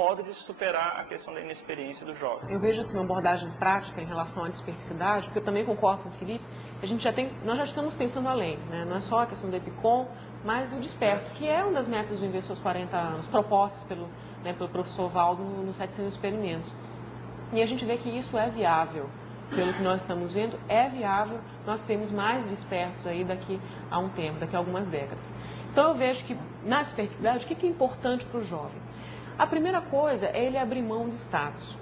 modo de superar a questão da inexperiência do jovem. Eu vejo assim, uma abordagem prática em relação à dispersidade, porque eu também concordo com o Felipe, nós já estamos pensando além, né? Não é só a questão do EPICOM, mas o desperto, que é uma das metas do Investir aos 40 anos, propostas pelo professor Valdo nos 700 experimentos. E a gente vê que isso é viável. Pelo que nós estamos vendo, é viável, nós temos mais despertos aí daqui a um tempo, daqui a algumas décadas. Então eu vejo que na dispersidade, o que é importante para o jovem? A primeira coisa é ele abrir mão de status.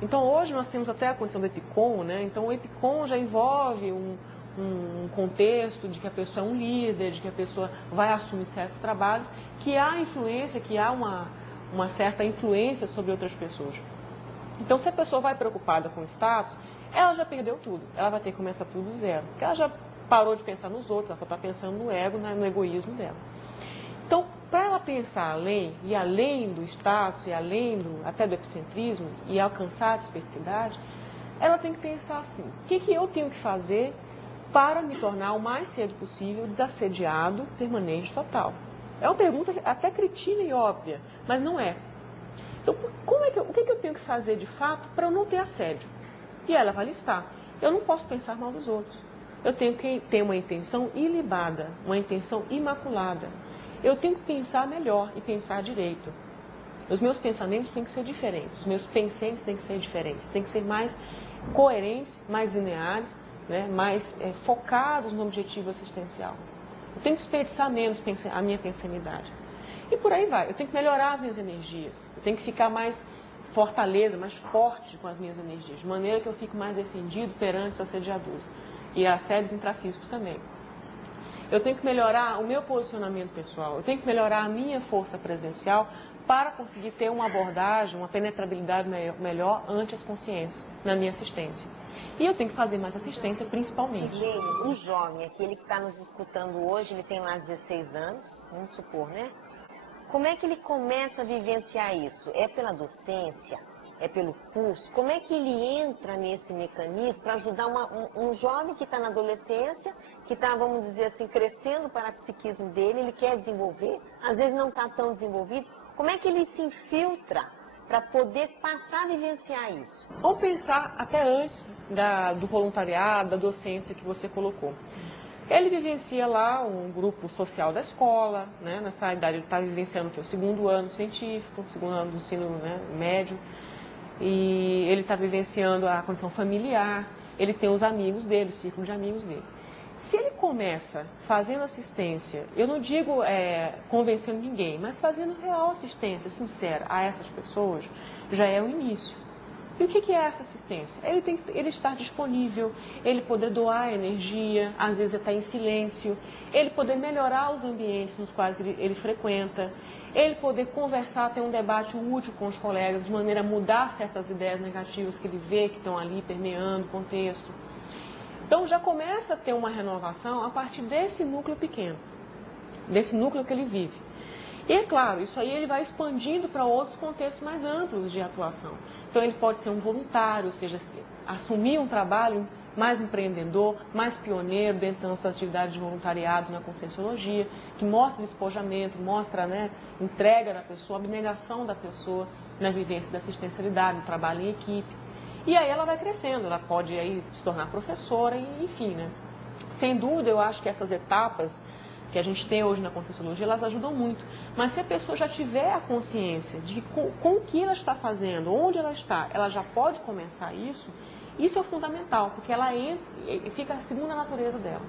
Então hoje nós temos até a condição do EPICOM, né? Então o EPICOM já envolve um contexto de que a pessoa é um líder, de que a pessoa vai assumir certos trabalhos, que há influência, que há uma certa influência sobre outras pessoas. Então se a pessoa vai preocupada com o status, ela já perdeu tudo, ela vai ter que começar tudo do zero, porque ela já parou de pensar nos outros, ela só está pensando no ego, no egoísmo dela. Então, para ela pensar além, e além do status, e além até do epicentrismo, e alcançar a dispersidade, ela tem que pensar assim, o que eu tenho que fazer para me tornar o mais cedo possível desassediado, permanente, total? É uma pergunta até cretina e óbvia, mas não é. Então, o que eu tenho que fazer de fato para eu não ter assédio? E ela vai listar. Eu não posso pensar mal dos outros. Eu tenho que ter uma intenção ilibada, uma intenção imaculada. Eu tenho que pensar melhor e pensar direito. Os meus pensamentos têm que ser diferentes, os meus pensamentos têm que ser diferentes, têm que ser mais coerentes, mais lineares, né, mais focados no objetivo assistencial. Eu tenho que desperdiçar menos a minha pensanidade. E por aí vai. Eu tenho que melhorar as minhas energias. Eu tenho que ficar mais fortaleza, mais forte com as minhas energias, de maneira que eu fique mais defendido perante os assediadores e assédios intrafísicos também. Eu tenho que melhorar o meu posicionamento pessoal, eu tenho que melhorar a minha força presencial para conseguir ter uma abordagem, uma penetrabilidade melhor ante as consciências na minha assistência. E eu tenho que fazer mais assistência principalmente. O jovem, aquele que está nos escutando hoje, ele tem lá 16 anos, vamos supor, né? Como é que ele começa a vivenciar isso? É pela docência? É pelo curso? Como é que ele entra nesse mecanismo para ajudar um jovem que está na adolescência, que está, vamos dizer assim, crescendo para o psiquismo dele, ele quer desenvolver, às vezes não está tão desenvolvido. Como é que ele se infiltra para poder passar a vivenciar isso? Vamos pensar até antes do voluntariado, da docência que você colocou. Ele vivencia lá um grupo social da escola, né? Nessa idade ele está vivenciando o segundo ano científico, segundo ano do ensino, né, médio, e ele está vivenciando a condição familiar, ele tem os amigos dele, o círculo de amigos dele. Se ele começa fazendo assistência, eu não digo convencendo ninguém, mas fazendo real assistência sincera a essas pessoas, já é o início. E o que é essa assistência? Ele estar disponível, ele poder doar energia, às vezes até em silêncio, ele poder melhorar os ambientes nos quais ele frequenta, ele poder conversar, ter um debate útil com os colegas, de maneira a mudar certas ideias negativas que ele vê que estão ali permeando o contexto. Então já começa a ter uma renovação a partir desse núcleo pequeno, desse núcleo que ele vive. E é claro, isso aí ele vai expandindo para outros contextos mais amplos de atuação. Então ele pode ser um voluntário, ou seja, assumir um trabalho mais empreendedor, mais pioneiro dentro das nossas atividades de voluntariado na Conscienciologia, que mostra despojamento, mostra, né, entrega da pessoa, abnegação da pessoa na vivência da assistencialidade, no trabalho em equipe. E aí ela vai crescendo, ela pode aí se tornar professora, e enfim, né? Sem dúvida, eu acho que essas etapas que a gente tem hoje na Conscienciologia, elas ajudam muito. Mas se a pessoa já tiver a consciência de com o que ela está fazendo, onde ela está, ela já pode começar isso, isso é fundamental, porque ela entra e fica a segunda natureza dela,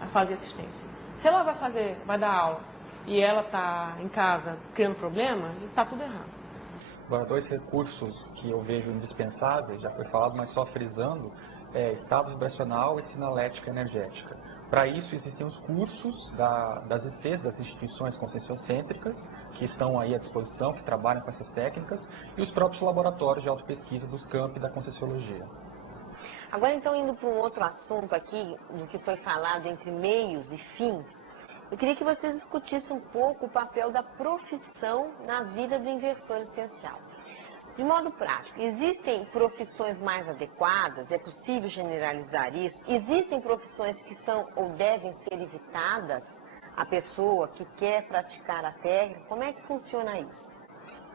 a fazer assistência. Se ela vai dar aula e ela está em casa criando problema, está tudo errado. Agora, 2 recursos que eu vejo indispensáveis, já foi falado, mas só frisando, estado vibracional e sinalética energética. Para isso, existem os cursos das ICs, das instituições conscienciocêntricas, que estão aí à disposição, que trabalham com essas técnicas, e os próprios laboratórios de autopesquisa dos campi da Conscienciologia. Agora, então, indo para um outro assunto aqui, do que foi falado entre meios e fins, eu queria que vocês discutissem um pouco o papel da profissão na vida do inversor existencial. De modo prático, existem profissões mais adequadas? É possível generalizar isso? Existem profissões que são ou devem ser evitadas a pessoa que quer praticar a técnica? Como é que funciona isso?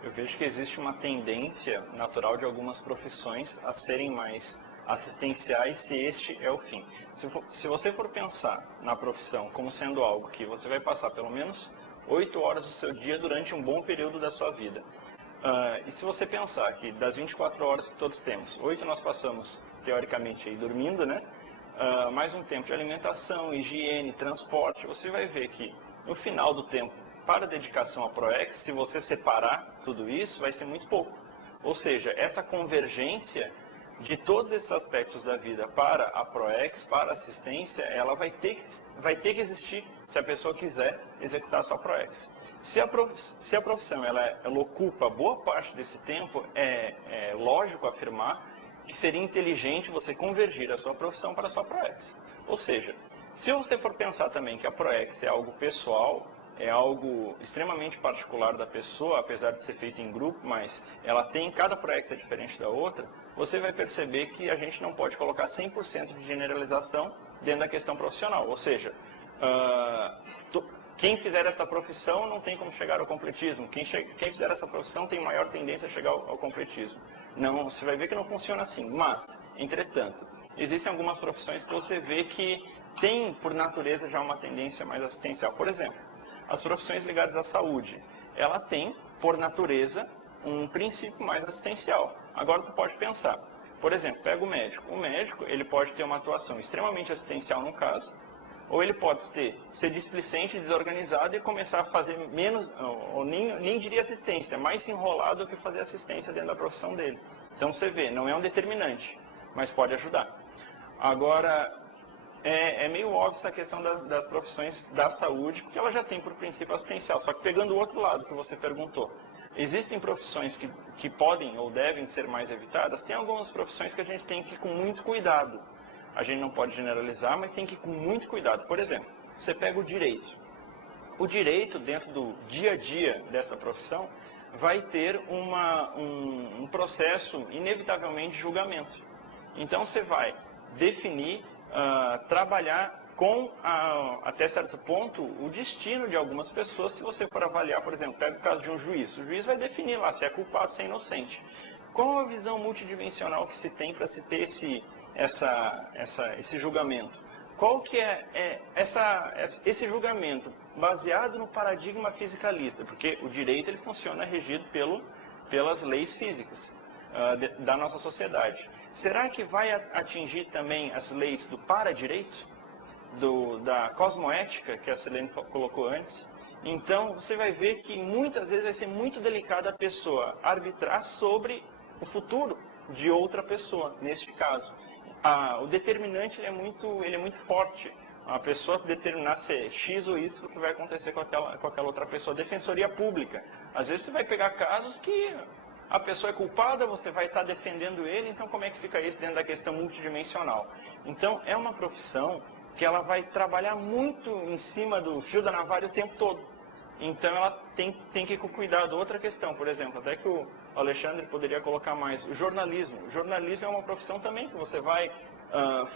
Eu vejo que existe uma tendência natural de algumas profissões a serem mais assistenciais se este é o fim. Se você for pensar na profissão como sendo algo que você vai passar pelo menos 8 horas do seu dia durante um bom período da sua vida, e se você pensar que das 24 horas que todos temos, 8 nós passamos teoricamente aí dormindo, né? Mais um tempo de alimentação, higiene, transporte, você vai ver que no final do tempo para a dedicação à ProEx, se você separar tudo isso, vai ser muito pouco. Ou seja, essa convergência de todos esses aspectos da vida para a ProEx, para a assistência, ela vai ter que existir se a pessoa quiser executar a sua ProEx. Se a profissão ela ocupa boa parte desse tempo, é lógico afirmar que seria inteligente você convergir a sua profissão para a sua ProEx. Ou seja, se você for pensar também que a ProEx é algo pessoal, é algo extremamente particular da pessoa, apesar de ser feito em grupo, mas cada ProEx é diferente da outra, você vai perceber que a gente não pode colocar 100% de generalização dentro da questão profissional. Ou seja, quem fizer essa profissão não tem como chegar ao completismo, quem fizer essa profissão tem maior tendência a chegar ao completismo. Não, você vai ver que não funciona assim, mas, entretanto, existem algumas profissões que você vê que tem, por natureza, já uma tendência mais assistencial. Por exemplo, as profissões ligadas à saúde, ela tem, por natureza, um princípio mais assistencial. Agora, tu pode pensar, por exemplo, pega o médico. O médico, ele pode ter uma atuação extremamente assistencial no caso, ou ele pode ser displicente, desorganizado e começar a fazer menos, ou nem diria assistência, mais se enrolar do que fazer assistência dentro da profissão dele. Então, você vê, não é um determinante, mas pode ajudar. Agora, é meio óbvio essa questão das profissões da saúde, porque ela já tem por princípio assistencial. Só que pegando o outro lado que você perguntou, existem profissões que podem ou devem ser mais evitadas? Tem algumas profissões que a gente tem que ir com muito cuidado. A gente não pode generalizar, mas tem que ir com muito cuidado. Por exemplo, você pega o direito. O direito, dentro do dia a dia dessa profissão, vai ter um processo, inevitavelmente, de julgamento. Então, você vai definir, trabalhar com, até certo ponto, o destino de algumas pessoas. Se você for avaliar, por exemplo, pega o caso de um juiz. O juiz vai definir lá se é culpado, se é inocente. Qual a visão multidimensional que se tem para se ter esse julgamento? Qual que é esse julgamento baseado no paradigma fisicalista? Porque o direito ele funciona regido pelas leis físicas da nossa sociedade. Será que vai atingir também as leis do paradireito? Da cosmoética, que a Selene colocou antes? Então, você vai ver que muitas vezes vai ser muito delicado a pessoa arbitrar sobre o futuro de outra pessoa, neste caso. O determinante ele é muito forte. A pessoa determinar se é X ou Y que vai acontecer com aquela outra pessoa. Defensoria pública. Às vezes você vai pegar casos que a pessoa é culpada, você vai estar defendendo ele, então como é que fica isso dentro da questão multidimensional? Então é uma profissão que ela vai trabalhar muito em cima do fio da navalha o tempo todo. Então ela tem que ir com cuidado. Outra questão, por exemplo, até que o Alexandre poderia colocar mais, o jornalismo. O jornalismo é uma profissão também que você vai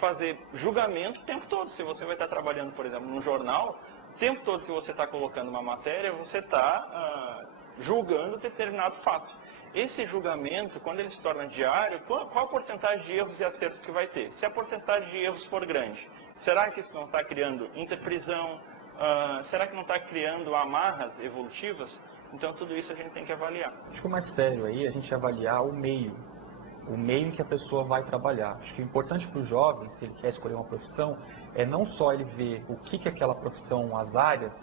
fazer julgamento o tempo todo. Se você vai estar trabalhando, por exemplo, num jornal, o tempo todo que você está colocando uma matéria, você está julgando determinado fato. Esse julgamento, quando ele se torna diário, qual a porcentagem de erros e acertos que vai ter? Se a porcentagem de erros for grande, será que isso não está criando interprisão? Será que não está criando amarras evolutivas? Então, tudo isso a gente tem que avaliar. Acho que o mais sério aí é a gente avaliar o meio em que a pessoa vai trabalhar. Acho que o importante para o jovem, se ele quer escolher uma profissão, é não só ele ver o que aquela profissão, as áreas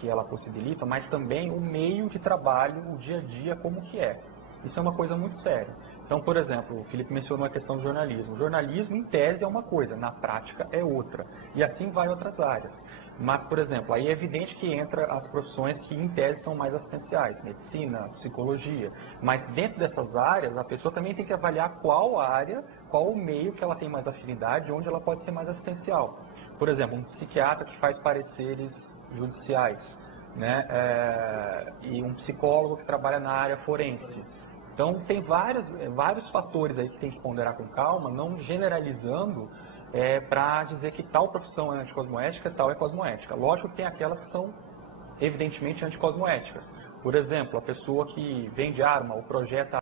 que ela possibilita, mas também o meio de trabalho, o dia a dia, como que é. Isso é uma coisa muito séria. Então, por exemplo, o Felipe mencionou a questão do jornalismo. O jornalismo, em tese, é uma coisa, na prática é outra. E assim vai outras áreas. Mas, por exemplo, aí é evidente que entra as profissões que, em tese, são mais assistenciais. Medicina, psicologia. Mas dentro dessas áreas, a pessoa também tem que avaliar qual área, qual o meio que ela tem mais afinidade, onde ela pode ser mais assistencial. Por exemplo, um psiquiatra que faz pareceres judiciais, né? E um psicólogo que trabalha na área forense. Então, tem vários fatores aí que tem que ponderar com calma, não generalizando para dizer que tal profissão é anticosmoética, tal é cosmoética. Lógico que tem aquelas que são evidentemente anticosmoéticas. Por exemplo, a pessoa que vende arma ou projeta